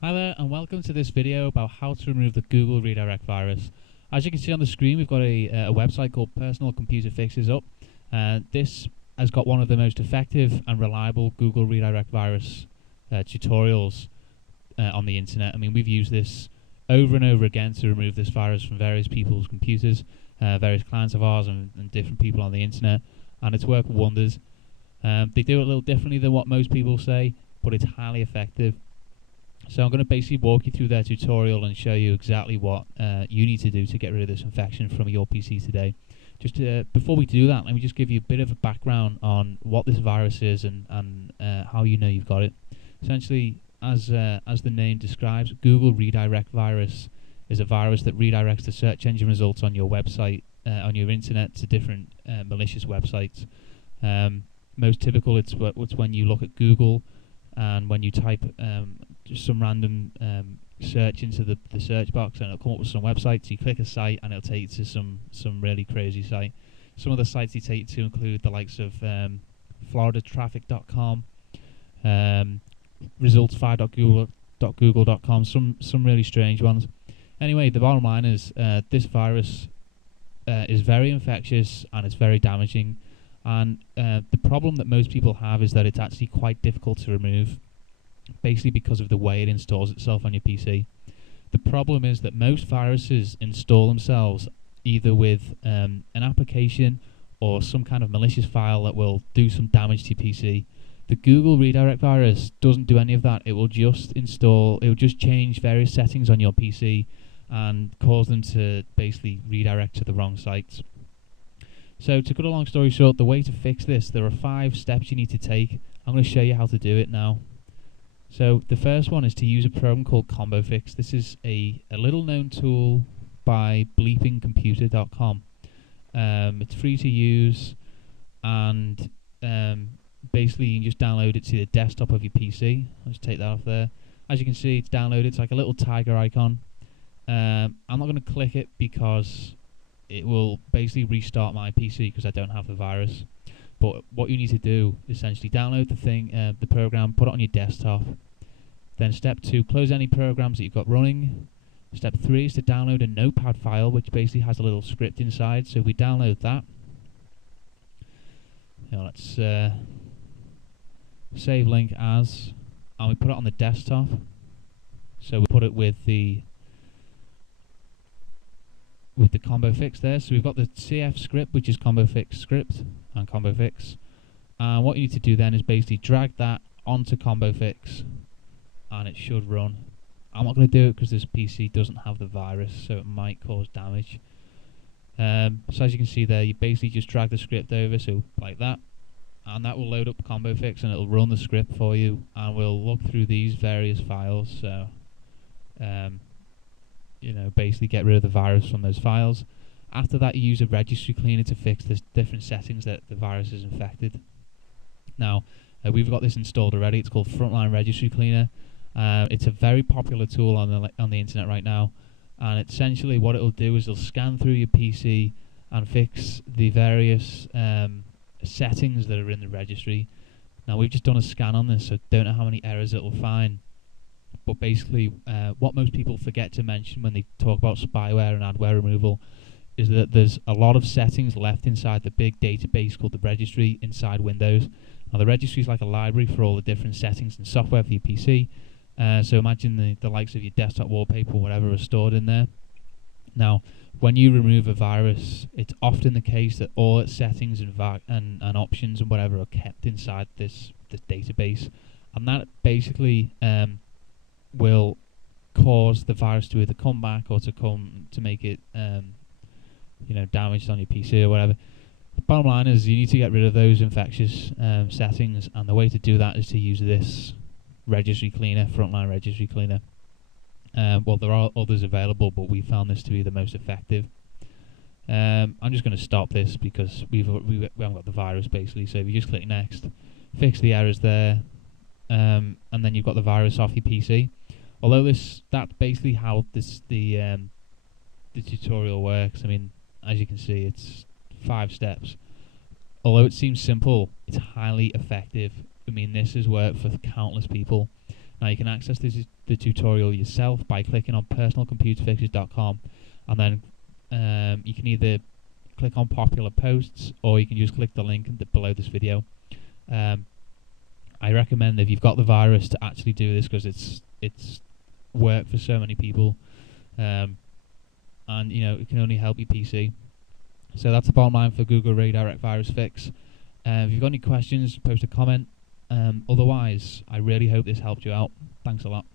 Hi there, and welcome to this video about how to remove the Google redirect virus. As you can see on the screen, we've got a website called Personal Computer Fixes up. This has got one of the most effective and reliable Google redirect virus tutorials on the internet. I mean, we've used this over and over again to remove this virus from various people's computers, various clients of ours and different people on the internet, and it's worked wonders. They do it a little differently than what most people say, but it's highly effective. So I'm going to basically walk you through their tutorial and show you exactly what you need to do to get rid of this infection from your PC today. Just before we do that, let me just give you a bit of a background on what this virus is and how you know you've got it. Essentially, as the name describes, Google Redirect Virus is a virus that redirects the search engine results on your website, on your internet, to different malicious websites. Most typical, it's when you look at Google and when you type just some random search into the search box, and it'll come up with some websites. You click a site and it'll take you to some really crazy site. Some of the sites you take to include the likes of floridatraffic.com, results5.google.com, some really strange ones. Anyway, the bottom line is this virus is very infectious and it's very damaging, and the problem that most people have is that it's actually quite difficult to remove, basically because of the way it installs itself on your PC. The problem is that most viruses install themselves either with an application or some kind of malicious file that will do some damage to your PC. The Google redirect virus doesn't do any of that. It will just change various settings on your PC and cause them to basically redirect to the wrong sites. So to cut a long story short, the way to fix this, there are 5 steps you need to take. I'm going to show you how to do it now. So the first one is to use a program called ComboFix. This is a little known tool by bleepingcomputer.com. It's free to use, and basically you can just download it to the desktop of your PC. Let's take that off there. As you can see, it's downloaded. It's like a little tiger icon. I'm not going to click it because it will basically restart my PC because I don't have the virus. But what you need to do is essentially download the program, put it on your desktop. Then step 2, close any programs that you've got running. Step 3 is to download a notepad file, which basically has a little script inside. So if we download that, let's save link as, and we put it on the desktop. So we put it with the ComboFix there. So we've got the CF script, which is ComboFix script and ComboFix. And what you need to do then is basically drag that onto ComboFix, and it should run. I'm not going to do it because this PC doesn't have the virus, so it might cause damage. So as you can see there, you basically just drag the script over, so like that, and that will load up ComboFix and it'll run the script for you, and we'll look through these various files. So basically get rid of the virus from those files. After that, you use a registry cleaner to fix the different settings that the virus is infected. Now, we've got this installed already. It's called Frontline Registry Cleaner. It's a very popular tool on the internet right now, and essentially what it'll do is it'll scan through your PC and fix the various settings that are in the registry. Now, we've just done a scan on this, so don't know how many errors it will find. But basically, what most people forget to mention when they talk about spyware and adware removal is that there's a lot of settings left inside the big database called the registry inside Windows. Now, the registry is like a library for all the different settings and software for your PC. So imagine the likes of your desktop wallpaper or whatever are stored in there. Now, when you remove a virus, it's often the case that all its settings and options and whatever are kept inside this database, and that basically will cause the virus to either come back or to make it damaged on your PC or whatever. The bottom line is you need to get rid of those infectious settings, and the way to do that is to use this registry cleaner, Frontline Registry Cleaner. Well, there are others available, but we found this to be the most effective. I'm just going to stop this because we haven't got the virus basically. So if you just click next, fix the errors there, and then you've got the virus off your PC. Although that's basically how the tutorial works. I mean, as you can see, it's 5 steps. Although it seems simple, it's highly effective. I mean, this has worked for countless people. Now you can access the tutorial yourself by clicking on personalcomputerfixes.com, and then you can either click on popular posts, or you can just click the link below this video. I recommend, if you've got the virus, to actually do this, because it's worked for so many people, and it can only help your PC. So that's the bottom line for Google Redirect Virus Fix. If you've got any questions, post a comment. Otherwise, I really hope this helped you out. Thanks a lot.